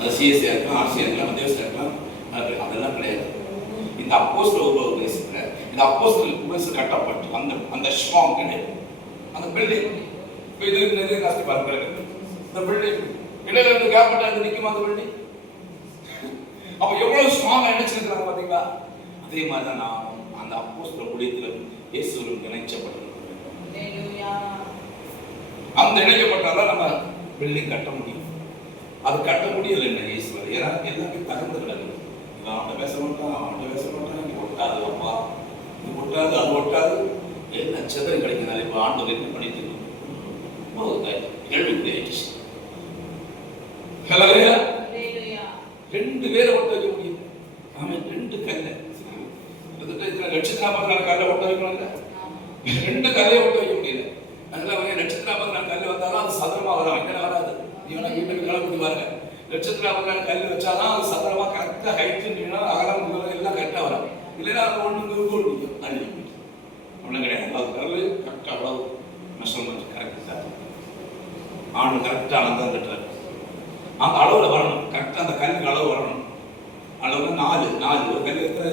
அது சிஎஸ்சியாக இருக்கலாம், ஆர்சியாக இருக்கலாம், மத்தியவசியாக இருக்கலாம், அதெல்லாம் கிடையாது. இந்த அப்போஸ்தல உபதேசத்துல இந்த அப்போஸ்தல உபதேசம் கட்டப்பட்டு அந்த அந்த ஸ்ட்ராங் கிடையாது. அந்த பில்டிங் இப்போ இது நிறைய காசு பார்க்கிறது. இந்த பில்டிங் இடையில இருந்து கேப்பட்டா அது நிற்குமா அந்த பில்டிங்? அப்போ எவ்வளவு ஸ்ட்ராங்கா நினைச்சிருக்கிறாங்க பார்த்தீங்களா? அதே மாதிரி தான் நான் அந்த அப்போஸ்தல ஊழியத்தில் இயேசுவுடன் இணைக்கப்பட்டிருக்கிறோம். அந்த இணைக்கப்பட்டால்தான் நம்ம பில்டிங் கட்ட முடியும். அது கட்ட முடியல என்ன இயேசுவர்? ஏன்னா எல்லாமே தகர்ந்து கிடக்குது. இவன் அவன்கிட்ட பேச மாட்டான், அவன்கிட்ட பேச மாட்டான், இங்கே ஒட்டாது அப்பா, இது ஒட்டாது, அது ஒட்டாது, எல்லாம் செதறி கிடைக்கிறாரு. இப்போ ஆண்டவர் என்ன பண்ணிட்டு கேள்வி ஆயிடுச்சு. ரெண்டு பேரை ஒட்ட வைக்க முடியும். அவன் ரெண்டு கல்லை லட்சத்தினாபதினாலு கல்லை ஒட்ட வைக்கணும்ல, ரெண்டு கல்லையை ஒட்ட வைக்க முடியல. அதனால அவன் லட்சத்தினாபதினாலு கல் வந்தாலும் அது சதுரமா வரும், எங்கே வராது. இவனை வீட்டுக்கு கிளம்பி பாருங்க, லட்சத்தினாபதினாலு கல் வச்சாதான் அது சதுரமா கரெக்டாக ஹைட்டு அகலம் முதல்ல எல்லாம் கரெக்டாக வரும். இல்லைன்னா அது ஒன்று நிற்கும் அள்ளி ஒன்றும் கிடையாது. அது கல் கரெக்டாக அவ்வளவு மெஷர்மெண்ட் கரெக்டாக ஆண்டு கரெக்டாக அளந்தான் கட்டுறாரு. அந்த அளவில் வரணும், கரெக்டாக அந்த கல்லுக்கு அளவு வரணும். அளவு 4 ஒரு கல் எத்தனை